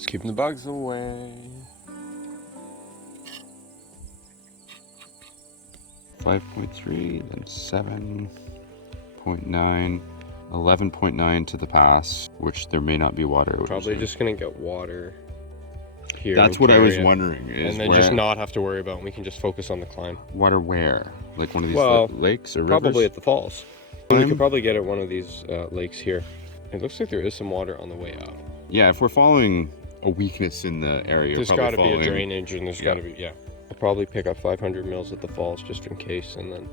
Just keeping the bugs away. 5.3, then 7.9, 11.9 to the pass, which there may not be water. Probably just gonna get water here. That's what I was wondering. Is and then just not have to worry about it. We can just focus on the climb. Water where? Like one of these lakes or rivers? Probably at the falls. We could probably get at one of these lakes here. It looks like there is some water on the way out. Yeah, if we're following a weakness in the area, there's got to be a drainage, and there's got to be, I'll probably pick up 500 mils at the falls just in case, and then.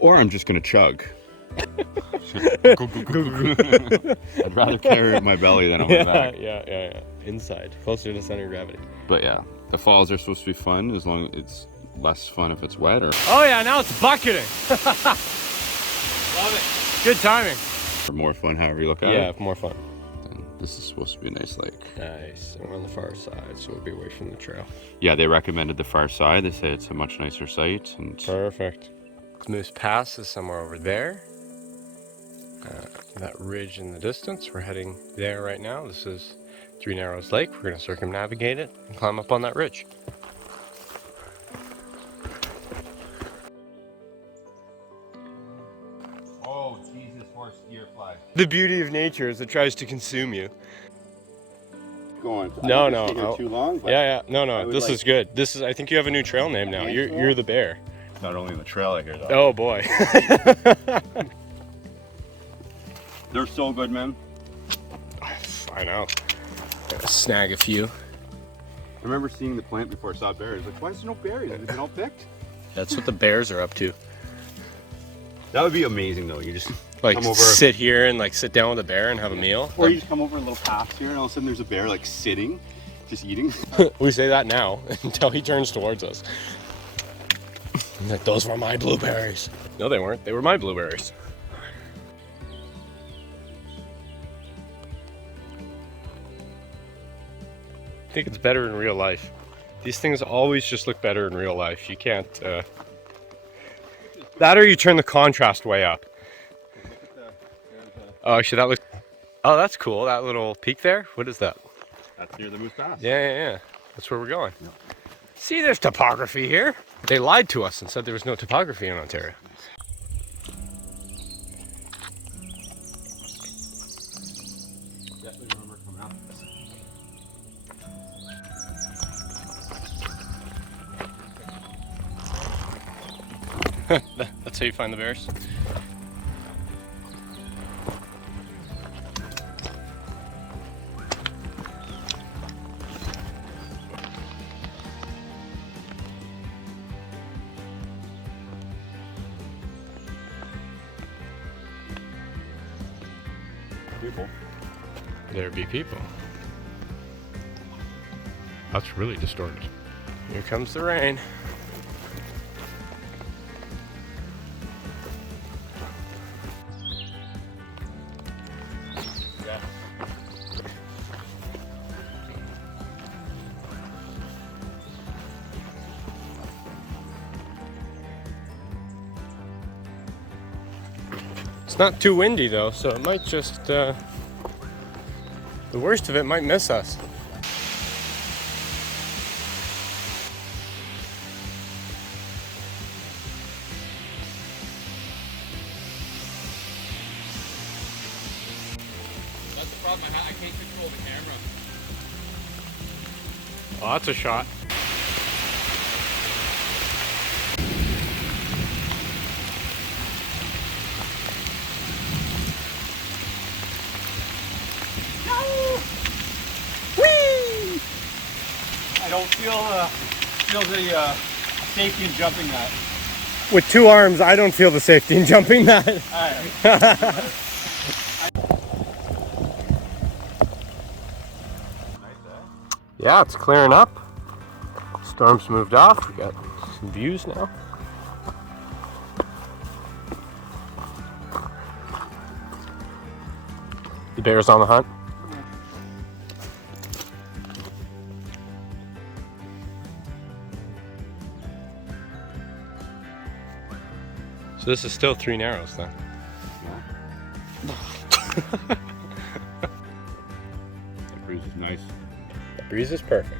Or I'm just gonna chug. I'd rather carry it in my belly than on my back. Yeah. Inside, closer to center of gravity. But yeah, the falls are supposed to be fun as long as it's less fun if it's wet or. Oh yeah, now it's bucketing. Love it. Good timing. Or more fun, however you look at it. Yeah, more fun. Then this is supposed to be a nice lake. Nice. And we're on the far side, so we'll be away from the trail. Yeah, they recommended the far side. They say it's a much nicer site. And perfect. Moose Pass is somewhere over there. That ridge in the distance. We're heading there right now. This is Three Narrows Lake. We're going to circumnavigate it and climb up on that ridge. Oh, Jesus, horse deer fly. The beauty of nature is it tries to consume you. Go on. No. Too long, but Yeah. No. This is good. This is. I think you have a new trail name now. You're the bear. Not only in the trail I hear though. Oh boy. They're so good, man. I know. Gotta snag a few. I remember seeing the plant before I saw berries. Like, why is there no berries? Have they been all picked? That's what the bears are up to. That would be amazing though. You just like come over, sit here and like sit down with a bear and have a meal. Or you just come over a little path here and all of a sudden there's a bear like sitting, just eating. We say that now until he turns towards us. Like, those were my blueberries. No, they weren't. They were my blueberries. I think it's better in real life. These things always just look better in real life. You can't... That or you turn the contrast way up. Oh, actually that looks... Oh, that's cool. That little peak there. What is that? That's near the Moose Pass. Yeah. That's where we're going. Yep. See, there's topography here. They lied to us and said there was no topography in Ontario. Definitely remember coming up. That's how you find the bears. People. There be people. That's really distorted. Here comes the rain. Yeah. It's not too windy though, so it might just, the worst of it might miss us. That's the problem, I can't control the camera. Oh, that's a shot. I don't feel the safety in jumping that. With 2 arms, I don't feel the safety in jumping that. Yeah, it's clearing up. Storm's moved off. We got some views now. The bear's on the hunt. So this is still Three Narrows then. That breeze is nice. Breeze is perfect.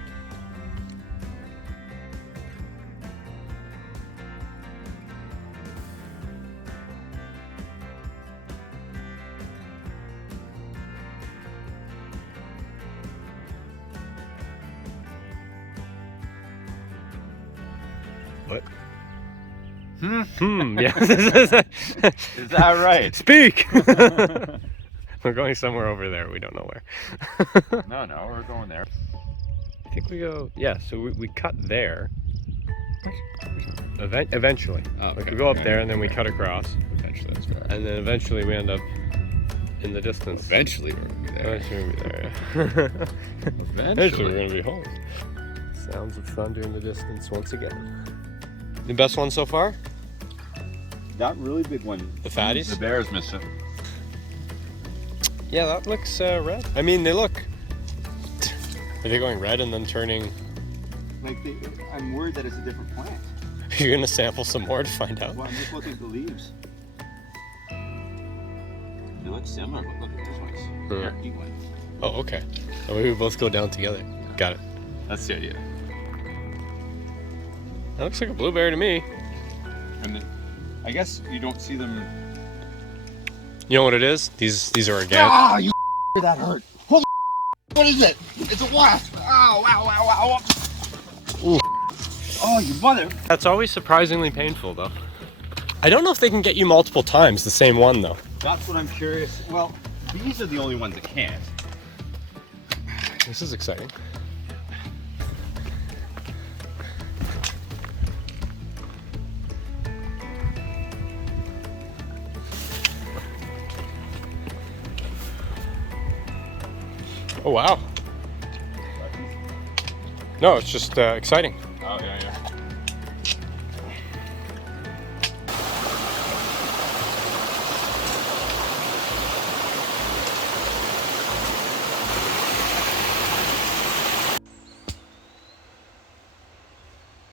What? Yeah. Is that right? Speak! We're going somewhere over there. We don't know where. No, we're going there. I think we go, yeah, so we cut there. Eventually. Oh, Like okay, we go up okay, there and then we okay. cut across. Potentially, that's right. And then eventually we end up in the distance. Eventually we're gonna be there. Eventually we'll be there, yeah. Eventually we're gonna be home. Sounds of thunder in the distance once again. The best one so far? That really big one. The fatties? The bear's missing. Yeah, that looks red. I mean, they look... Are they going red and then turning... I'm worried that it's a different plant. You're gonna sample some more to find out? Well, I'm just looking at the leaves. They look similar, but look at this one. Here, eat one. Oh, okay. So maybe we both go down together. Got it. That's the idea. That looks like a blueberry to me. And then, I guess you don't see them. You know what it is? These are organic. Ah, you that hurt. Holy what is it? It's a wasp. Ow, ow, ow, ow. Ooh. Oh, you mother. That's always surprisingly painful, though. I don't know if they can get you multiple times the same one, though. That's what I'm curious. Well, these are the only ones that can't. This is exciting. Oh, wow. No, it's just exciting. Oh, yeah.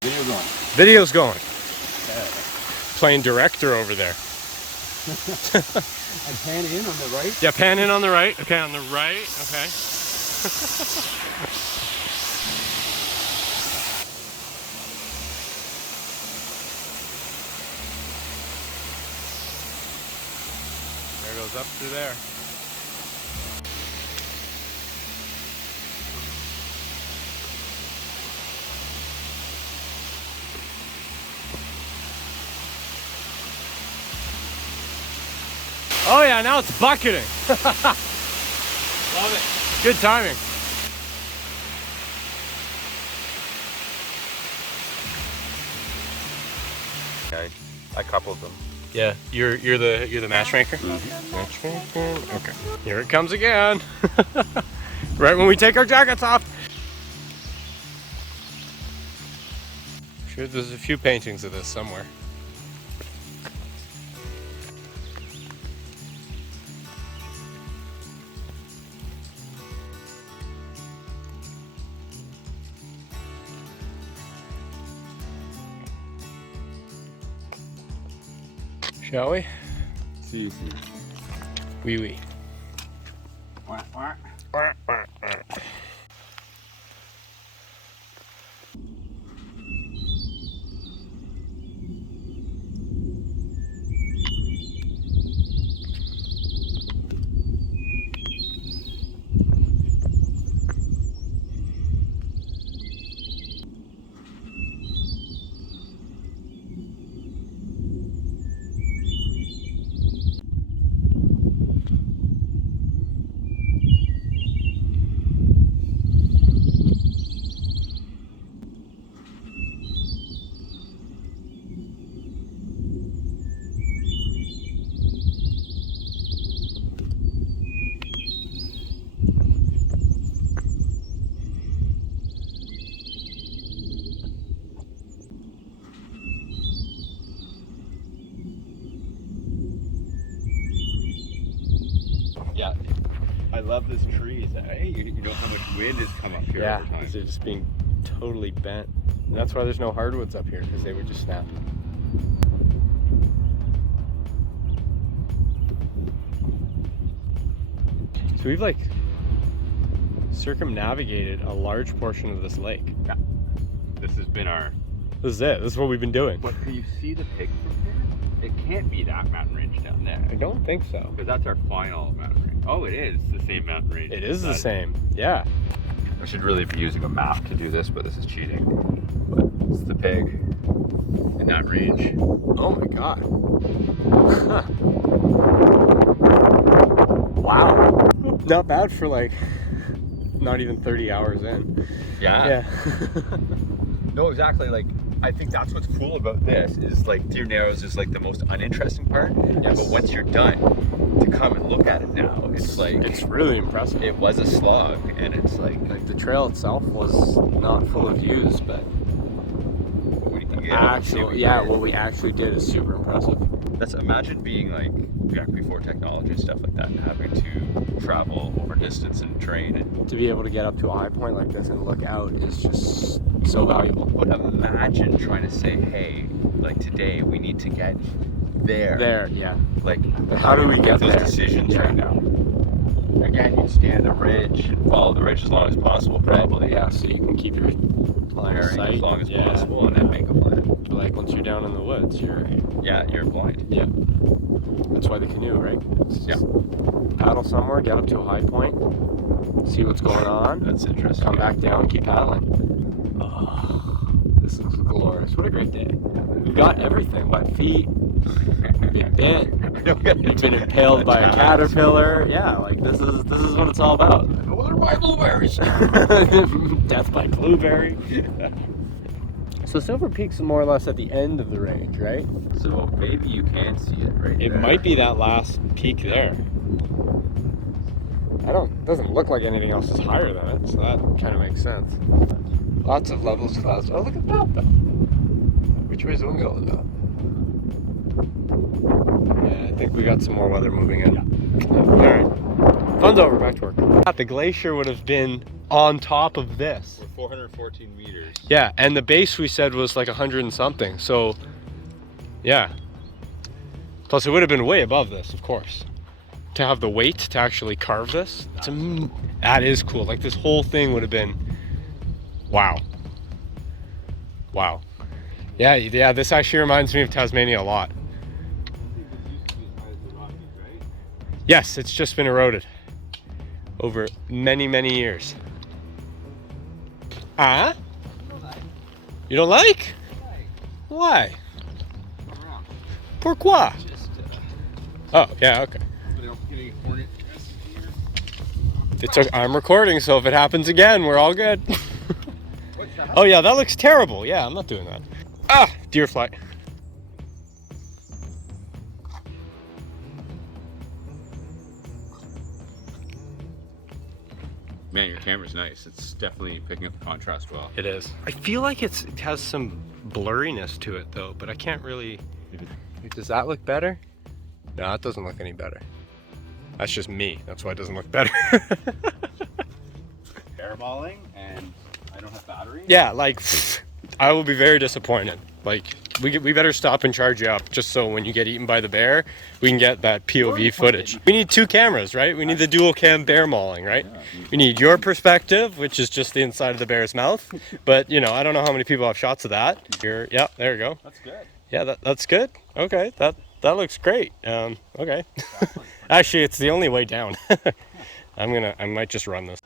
Video going. Video's going. Playing director over there. I'm panning in on the right. Yeah, pan in on the right. Okay, on the right. Okay. There goes up through there. Oh yeah, now it's bucketing. Love it. Good timing. Okay, I coupled them. Yeah, you're the matchmaker. Matchmaker. Okay. Here it comes again. Right when we take our jackets off. Sure, there's a few paintings of this somewhere. Shall we? See. Wee wee. Yeah, I love this tree. Hey, you know how much wind has come up here Yeah, over time. because they're just being totally bent. And that's why there's no hardwoods up here, because they would just snap. So we've like circumnavigated a large portion of this lake. Yeah. This has been our... This is it. This is what we've been doing. But can you see the pig from here? It can't be that mountain range down there. I don't think so. Because that's our final mountain range. Oh, it is the same mountain range. It is the same. Yeah. I should really be using a map to do this, but this is cheating. But it's the pig in that range. Oh my god. Huh. Wow. Not bad for like not even 30 hours in. Yeah. Yeah. No, exactly. Like, I think that's what's cool about this is like Deer Narrows is like the most uninteresting part. Yeah, but once you're done, to come and look at it now, it's like it's really impressive. It was a slog, and it's like the trail itself was not full of views, but what we actually did is super impressive. That's imagine being like before technology and stuff like that, and having to travel over distance and terrain, and to be able to get up to a high point like this and look out is just so valuable. But imagine trying to say, hey, like today we need to get there. There, yeah. Like, how do we get those there? decisions right now? Again, you'd stay on the ridge and follow the ridge as long as possible, probably. Yeah, so you can keep your line of sight as long as possible, and then make a plan. Like once you're down in the woods, you're blind. Yeah. That's why the canoe, right? Yeah. Paddle somewhere, get up to a high point, see what's going on. That's interesting. Come back down, keep paddling. Oh, this looks glorious. What a great day. We've got everything. Wet feet. We've been bit. We've been impaled by a caterpillar. Yeah, like this is what it's all about. What are my blueberries? Death by blueberry. So Silver Peak's more or less at the end of the range, right? So maybe you can see it right there. It might be that last peak there. Doesn't look like anything else is higher than it, so that kind of makes sense. Lots of levels of clouds. Oh, look at that though. Which way is the wind going though? Yeah, I think we got some more weather moving in. Yeah. Alright. Fun's over, back to work. The glacier would have been on top of this. We're 414 meters. Yeah, and the base we said was like 100 and something, so yeah. Plus it would have been way above this, of course. To have the weight to actually carve this, that is cool. Like this whole thing would have been, wow. Wow. Yeah, this actually reminds me of Tasmania a lot. Yes, it's just been eroded over many, many years. You don't like? Why? Pourquoi? Oh, yeah, okay. I'm recording, so if it happens again, we're all good. Oh yeah, that looks terrible. Yeah, I'm not doing that. Deer fly. Man, your camera's nice. It's definitely picking up the contrast well. It is. I feel like it has some blurriness to it though, but I can't really... Does that look better? No, it doesn't look any better. That's just me. That's why it doesn't look better. Airballing and I don't have battery? Yeah, like, I will be very disappointed. Like, we better stop and charge you up just so when you get eaten by the bear, we can get that POV footage. We need 2 cameras, right? We need the dual cam bear mauling, right? We need your perspective, which is just the inside of the bear's mouth. But, you know, I don't know how many people have shots of that. Yeah, there you go. That's good. Yeah, that's good. Okay, that looks great. Okay. Actually, it's the only way down. I might just run this.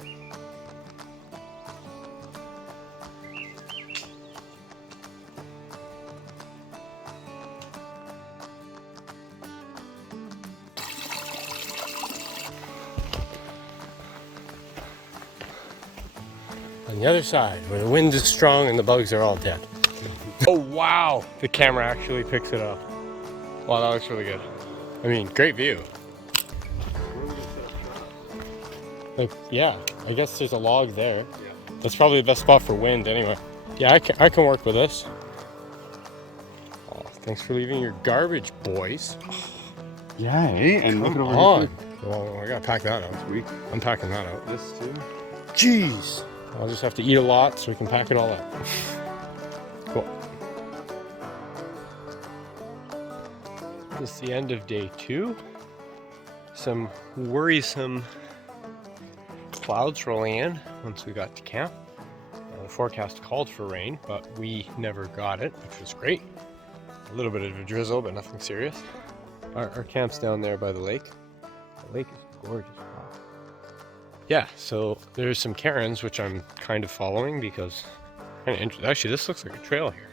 On the other side, where the wind is strong and the bugs are all dead. Oh wow! The camera actually picks it up. Wow, that looks really good. I mean, great view. Like, yeah, I guess there's a log there. That's probably the best spot for wind anyway. Yeah, I can work with this. Oh, thanks for leaving your garbage, boys. Yeah, eh? And look Come over on. here. Well, I gotta pack that out. Sweet. I'm packing that out. This too. Jeez. I'll just have to eat a lot so we can pack it all up. Cool. This is the end of day 2. Some worrisome clouds rolling in once we got to camp. The forecast called for rain, but we never got it, which was great. A little bit of a drizzle, but nothing serious. Our camp's down there by the lake. The lake is gorgeous. Wow. Yeah, so there's some cairns, which I'm kind of following because actually this looks like a trail here.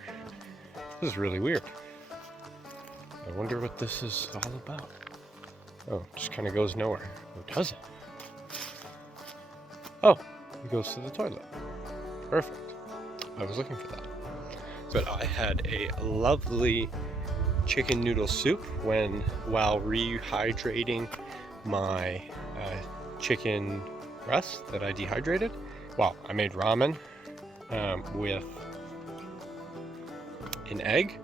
This is really weird. I wonder what this is all about. Oh, it just kind of goes nowhere. Or does it? Oh, it goes to the toilet. Perfect. I was looking for that. But I had a lovely chicken noodle soup while rehydrating my chicken breast that I dehydrated. Well, I made ramen with an egg.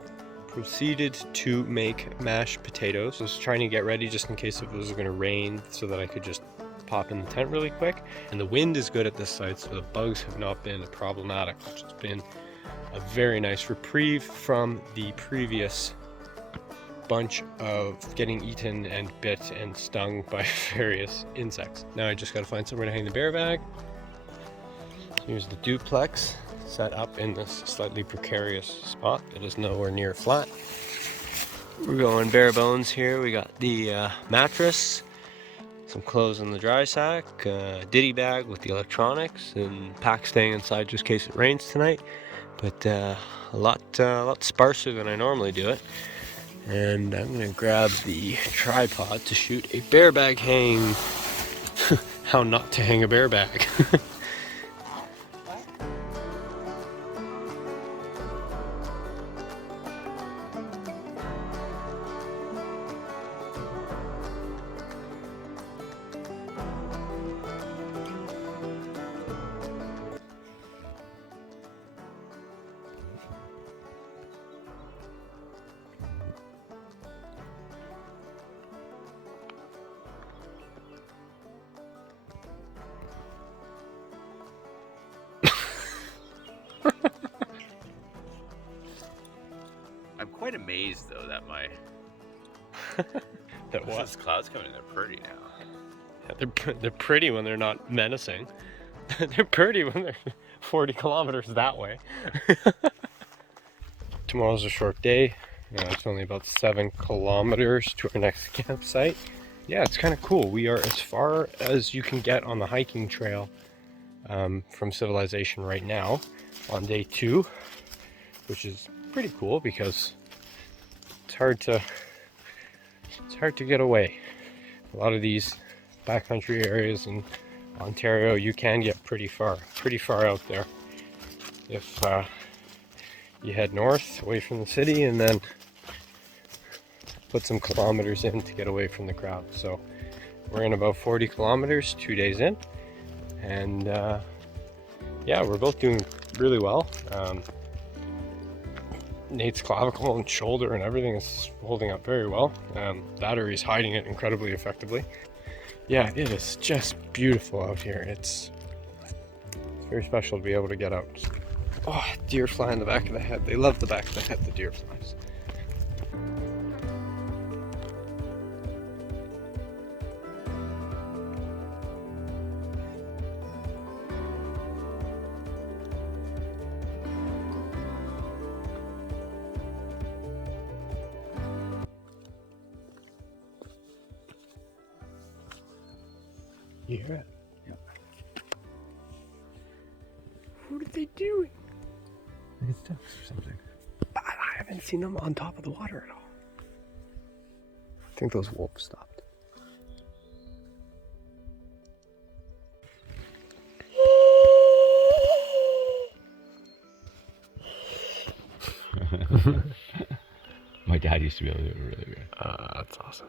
Proceeded to make mashed potatoes. I was trying to get ready just in case it was going to rain so that I could just pop in the tent really quick. And the wind is good at this site, so the bugs have not been problematic, which has been a very nice reprieve from the previous bunch of getting eaten and bit and stung by various insects. Now I just got to find somewhere to hang the bear bag. Here's the duplex set up in this slightly precarious spot. It is nowhere near flat. We're going bare bones here. We got the mattress, some clothes in the dry sack, ditty bag with the electronics, and pack staying inside just in case it rains tonight. But a lot sparser than I normally do it. And I'm gonna grab the tripod to shoot a bear bag hang. How not to hang a bear bag. I'm quite amazed though that my That what? These clouds coming in, they're pretty now. Yeah, they're pretty when they're not menacing. They're pretty when they're 40 kilometers that way. Tomorrow's a short day. It's only about 7 kilometers to our next campsite. Yeah, it's kind of cool. We are as far as you can get on the hiking trail from civilization right now on day 2, which is pretty cool because it's hard to get away. A lot of these backcountry areas in Ontario, you can get pretty far out there if you head north away from the city and then put some kilometers in to get away from the crowd. So we're in about 40 kilometers 2 days in, and yeah, we're both doing really well. Nate's clavicle and shoulder and everything is holding up very well. Battery's hiding it incredibly effectively. Yeah, it is just beautiful out here. It's very special to be able to get out. Oh, deer fly in the back of the head. They love the back of the head, the deer flies. You hear it? Yep. What are they doing? I think it's ducks or something. I haven't seen them on top of the water at all. I think those wolves stopped. My dad used to be able to do it really weird. That's awesome.